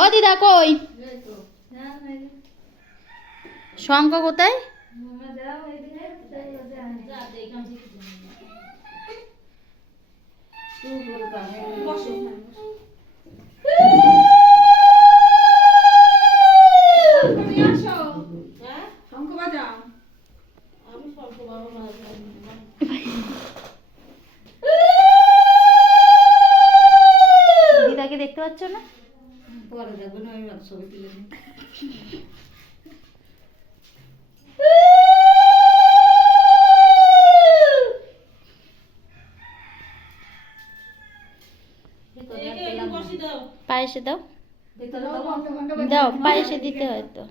ও দিদা কই শঙ্খ কোথায়? দিদাকে দেখতে পাচ্ছ না? পরে দেখবো না, আমি ছবি তুলে নিই। পায়েসে দাও দাও, পায়েসে দিতে হয় তো।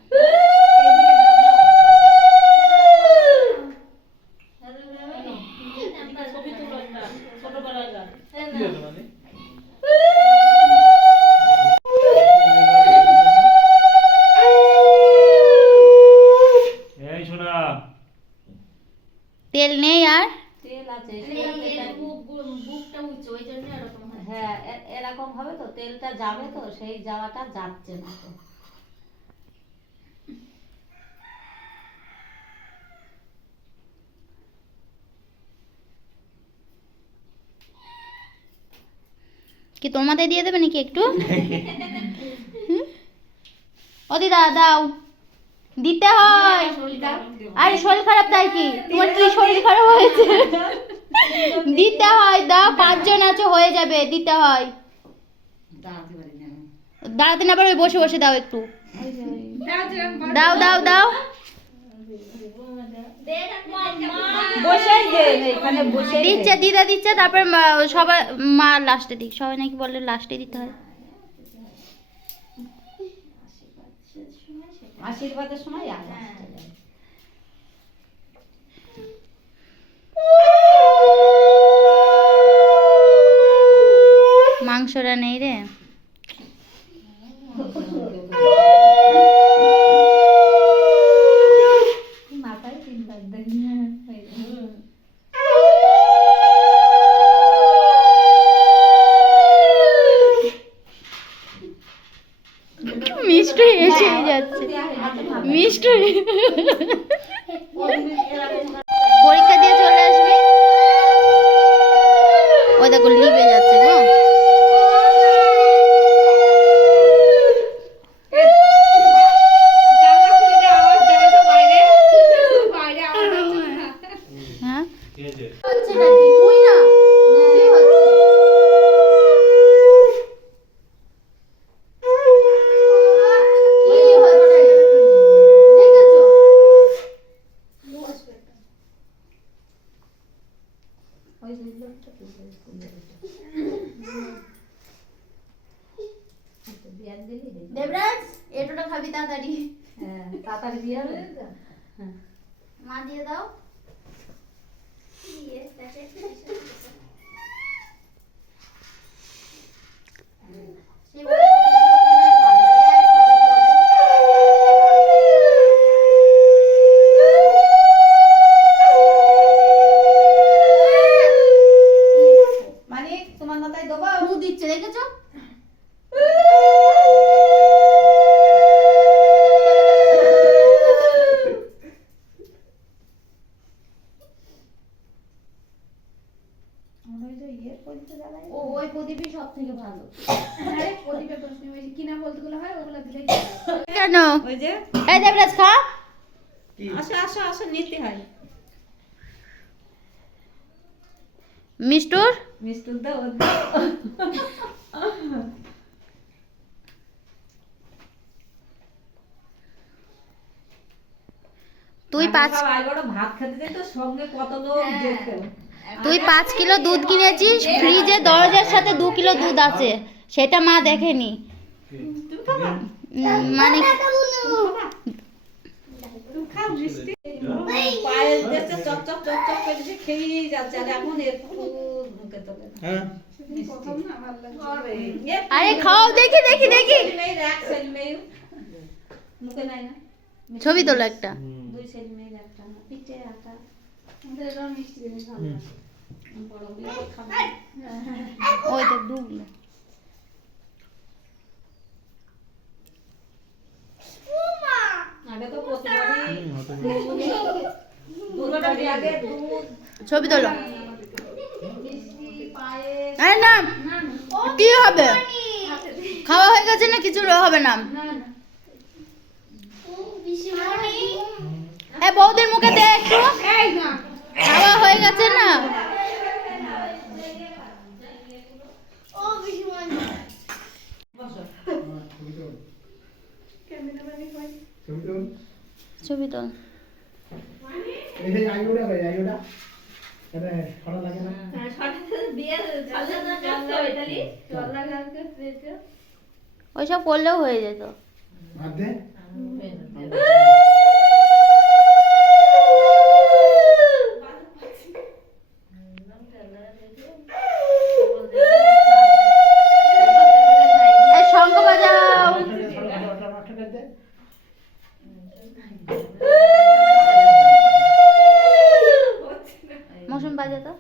তেল নেই আর তেল আছে, হ্যাঁ এরকম হবে তো, তেলটা যাবে তো, সেই যাওয়াটা যাচ্ছে না তো। কি তোমাদের দিয়ে দেবে নাকি একটু? ও দিদা দাও, দিতে হয়। আরে শরীর খারাপ তাই কি? তোমার কি শরীর খারাপ হয়েছে? দিতে হয়, দাও, 5 জন আছো, হয়ে যাবে, দিতে হয়। দাঁড়াতে না পারো, বসে বসে দাও একটু, দাও দাও দাও। দিচ্ছে দিদা দিচ্ছে, তারপর সবাই মা লাস্টে দিক, সবাই নাকি বলে লাস্টে দিতে হয়। আশীর্বাদের সময় মাংসটা নেই রে। মাথায় 3 বার দেখ। মিষ্টি এসে যাচ্ছে, মিষ্টি পরীক্ষা দিয়ে চলে আসবে। ও দেখো লিবে যাচ্ছে গো। হ্যাঁ দেবরাজ, এটোটা খাবি তাড়াতাড়ি। হ্যাঁ তাড়াতাড়ি দিয়ে হবে। মা দিয়ে দাও। মানে তোমার মাথায় দেবো দিচ্ছে, দেখেছো? ও ওই প্রদীপই সব থেকে ভালো। কেন? ওই যে এই দেবরাজ খা। আসো আসো আসো, নিতে হয়। মিষ্টুর মিষ্টুর দাও। তুই 5 ভাত খেতে যেত, সঙ্গে কত লোক যেত। তুই 5 কিলো দুধ কিনেছিস, ফ্রিজে দরজার সাথে 2 কিলো দুধ আছে, সেটা মা দেখেনি। মানে পায়েস দিয়েছে, চকচক চকচক করে দিয়েছে, খেয়েই যাচ্ছে। আর এখন একটু মুখে তোলে না। আরে খাও, দেখি দেখি দেখি। মুখে নাই না, ছবি তোলো একটা। 2 সেলিমের একটা না, পিঠে আটা বড় গুলো খাবে। ওই দেখ দুধ। ছবি তোলো। আরে না, কি হবে? খাওয়া হয়ে গেছে না, কিছু হবে না। বৌদির মুখে দে একটু, খাওয়া হয়ে গেছে না। ছবি তোল। ওইসব করলেও হয়ে যেত। শঙ্খ বাজাও। মৌসুম বাজা তো।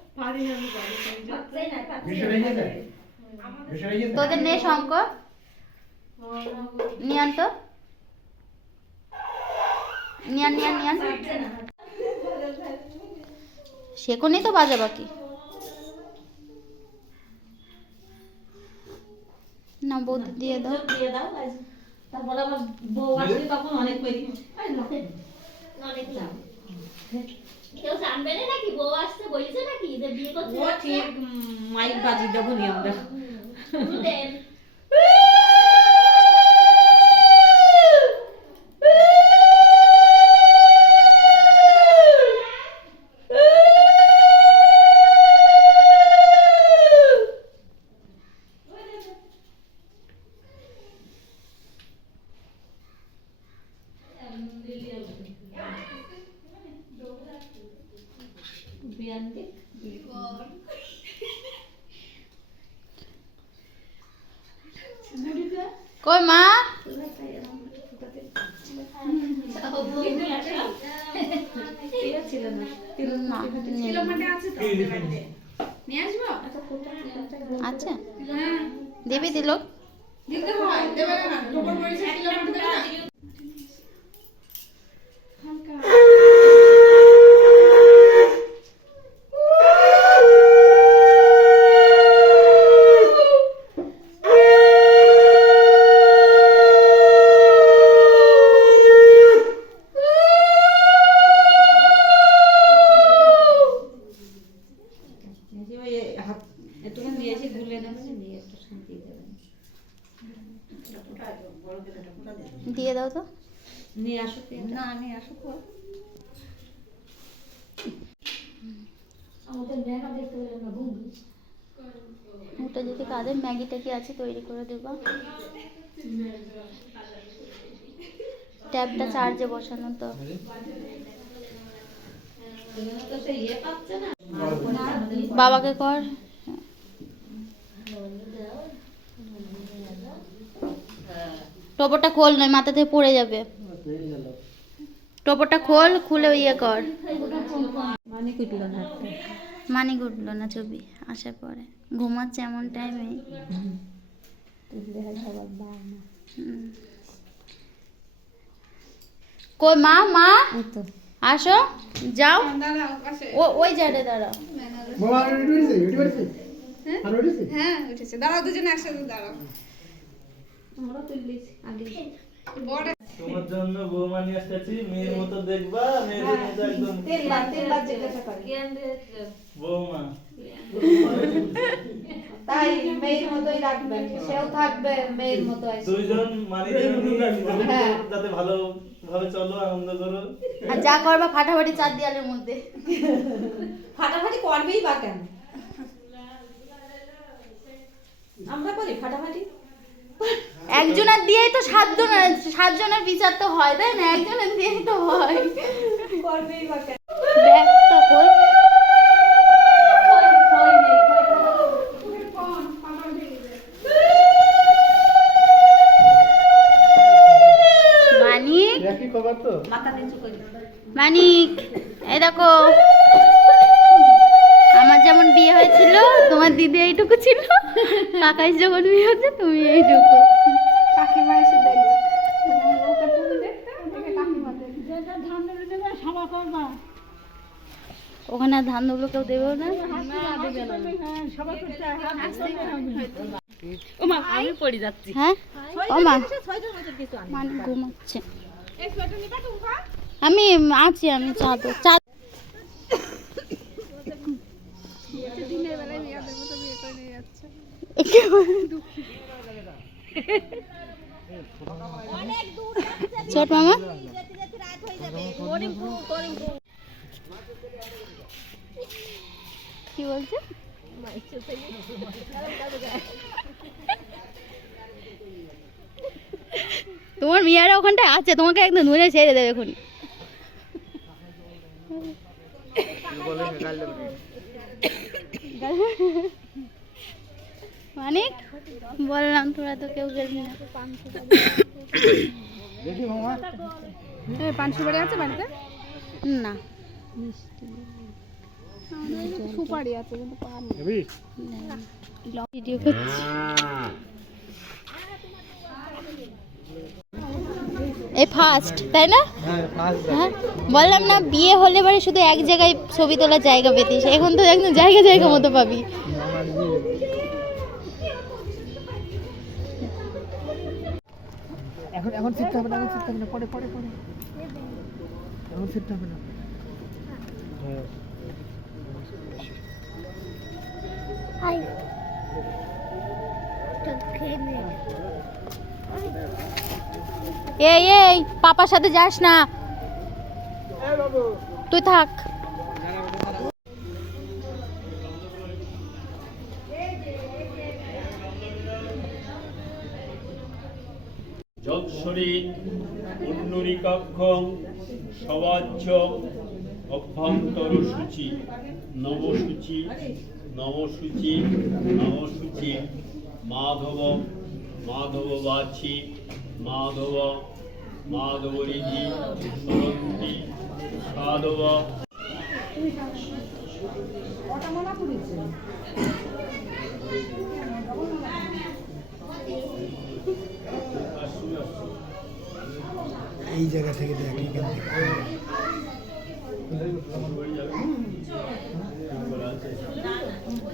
তোদের নেই শঙ্খ, নিয়ান তো, নিয়ান নিয়ান নিয়ান। সেখানেই তো বাজা বাকি না। বৌদি দিয়ে দাও। তারপরে আবার বউ আসলে তখন অনেক অনেক লাভ। কেউ জানবে না নাকি বউ আসছে, বলছে নাকি যে বিয়ে করছে? ও ঠিক মাইক বাজি দেবো নি আমরা। কই মা? আচ্ছা দেবে দিল। দিয়ে দাও তো। নিয়ে আসো না, নিয়ে আসো। ওটা যদি কাদের ম্যাগিটা কি আছে তৈরি করে দেবা। ট্যাবটা চার্জে বসানো তো। বাবাকে কর। টোপরটা খোল, নয় মাথা থেকে পড়ে যাবে। টোপরটা খোল, খুলে ইয়ে কর। মানি উঠলো না ছবি আসার পরে, ঘুমাচ্ছে এমন টাইমে। কই মা? মা আসো, যাও। ওই জায়গায় দাঁড়াও। হ্যাঁ উঠেছে, দাঁড়াও দুজনে একসাথে দাঁড়াও। তোমার জন্য বৌমা নিয়ে আসতেছি, মেয়ের মতো দেখবা, মেয়ের মতো একদম বৌমা। তাই মেয়ের মতোই রাখবেন, সেও থাকবে মেয়ের মতো। দুইজন মানি যাতে ভালো ভাবে চলো, আনন্দ করো। আর যা করবা ফাটাফাটি চার দেয়ালের মধ্যে। ফাটাফাটি করবেই বা কেন? আমরা করি ফাটাফাটি। একজনের দিয়েই তো সাতজনের বিচার তো হয়, তাই না? একজনের দিয়েই তো হয়। করবেই বা কেন? ব্যাগটা কই? মানিক, মানিক এই দেখো, আমার যেমন বিয়ে হয়েছিল, তোমার দিদি এইটুকু ছিল। কাকাই যখন বিয়ে হচ্ছে, তুমি এইটুকু। কাকিমা এসে দেখবে, ওকে তুমি দেখতে, কাকিমা দেখবে। বান্ধবগুলো কেউ দেবেও না। আমি পড়ে যাচ্ছি। হ্যাঁ ও মা মানে ঘুমাচ্ছে। আমি আছি, আমি চাদর দিনের বেলায় মেয়েদের মতো বিয়ে করে নিয়ে যাচ্ছে। ছোট মামা কি বলছে? তোমার মেয়েরা ওখানটায় আছে, তোমাকে একদম ধরে ছেড়ে দেবে এখন। মানিক বললাম তোরা তো কেউ গেলি না। 500 বাড়ি আছে বাড়িতে? না সুপারি আছে কিন্তু পান ভিডিও করছি। এই ফার্স্ট তাই না? হ্যাঁ বললাম না বিয়ে হলে পরে শুধু এক জায়গায় ছবি তোলার জায়গা পেতিস, এখন তো একদম জায়গা জায়গা মতো পাবি। এখন এখন শিখতে হবে না, এখন শিখতে হবে না, পরে পরে পরে এখন শিখতে হবে না। এই এই পাপার সাথে যাস না, তুই থাক। যৎসরি উন্নরিকাক্ষং সবাচ্য অভ্যন্তর সূচি নবসূচি নবসূচি নবসূচি মাধব মাধববাচী মাধব মাধবরিধি সরন্তি সাধব। এই জায়গা থেকে দেখ এখান থেকে।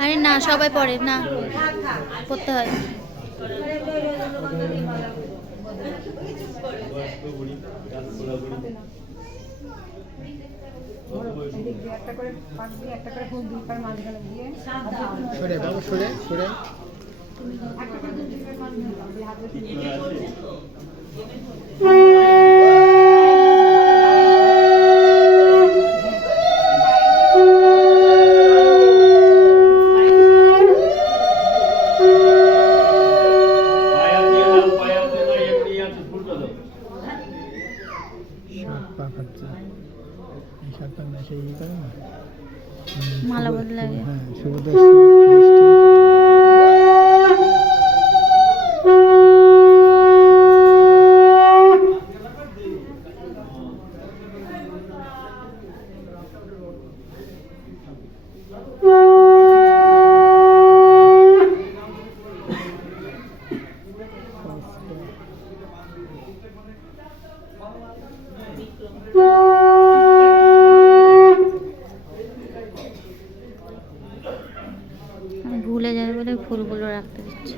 আরে না সবাই পড়ে না, পড়তে হয়। সরে বাবু সরে সরে। মালা বদলে লাগে। হ্যাঁ সুভদ্রা আমি ভুলে যাই বলে ফুলগুলো রাখতে দিচ্ছি।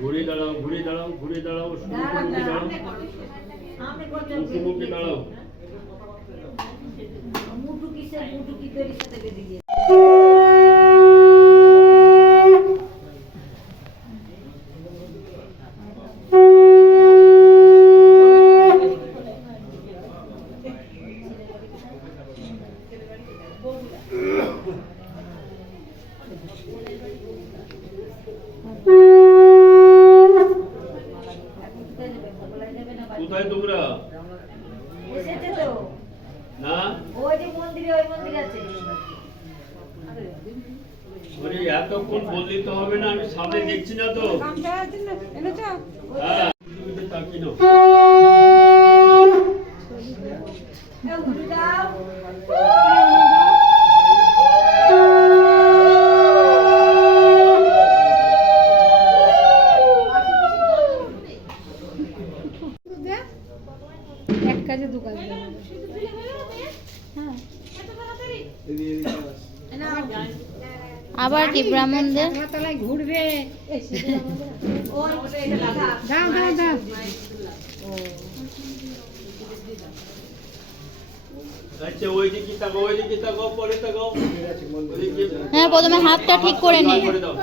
ঘুরে দাঁড়াও ঘুরে দাঁড়াও ঘুরে দাঁড়াও মুখে দাঁড়াও মুখে দাঁড়াও। কোথায় তোমরা? না আরে এতক্ষণ বললে তো হবে না, আমি সামনে দেখছি না তো। হ্যাঁ তাকিয়ে নাও। আবার কি ব্রাহ্মণদের তলায় ঘুরবে দাও দাও দাও আচ্ছা ওইদিকে তাকাও পরে তাকাও ওইদিকে হ্যাঁ প্রথমে হাতটা ঠিক করে নে করে দাও